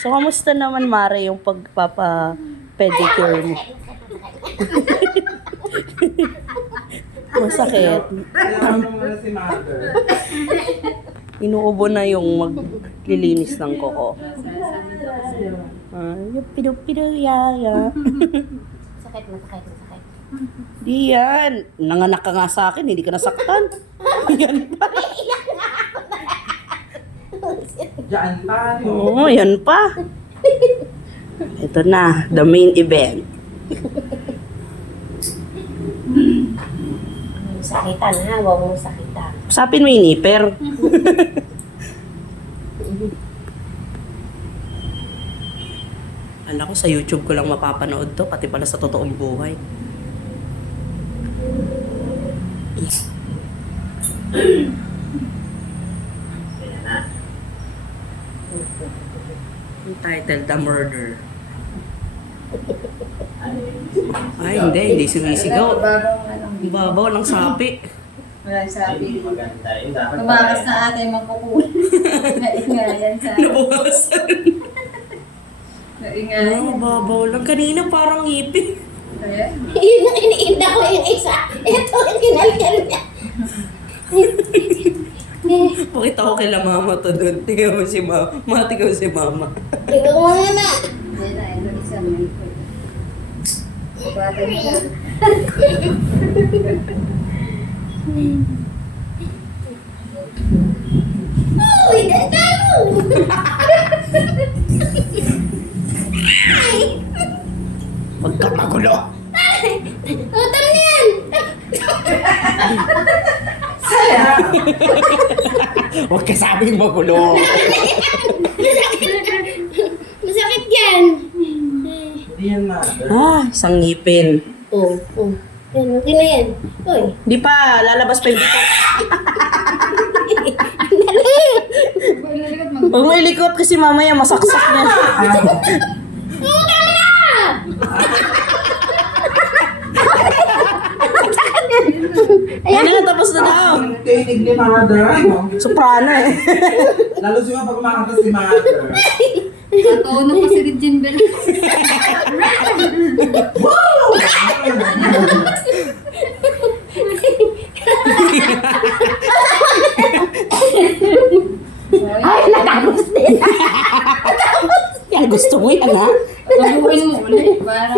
So, kamusta naman, Mare, yung pagpapa-pedicure mo? Masakit. Kailangan mo muna si mother. Inuubo na yung maglilinis ng koko. Yung pido-pido-yaya. Masakit. Di yan. Nanganak ka nga sa akin, hindi ka nasaktan. Yan pa. Diyan pa. Oo, yan pa. Ito na, the main event. Sakitan ha, huwag mong sakitan. Usapin mo yung nipper. Alam ko, sa YouTube ko lang mapapanood to, pati pala sa totoong buhay. Yung title, The Murder. Ay, hindi sumisigaw. Ang babaw ng sapi. Wala sabi. Maganda yun. Dapat Tumakas na ate magkukulit. Naingayan sa Nabawasan. naingayan. Ang babaw lang. Kanina parang ngipin. Kaya, Yun yung iniinda ko yung isa. Ito yung kinalyan niya. Pakita ko kila mama to doon. Tingnan mo si mama. Mati ko si mama. Tingnan mo nga na. hindi na, ito isa may ikot. Bata niya. Uy, ganda mo! Magkakagulo. Utang na yan! Huwag ka sabing magulo. Masakit yan! Hindi yan mother. Isang ngipin. Oo. Yan, okay na yan. Uy, Di pa, lalabas pa yung likod. Huwag mo ilikot kasi mamaya masaksak niya. Ayan na, tapos na daw. Ang tinig ni mother. Ano? Soprano eh. Lalo siya pag umakanta si mother. Totoo na pa si Regine Bell. ay, natapos din. Yan, gusto mo yan ha? Taguin mo ulit para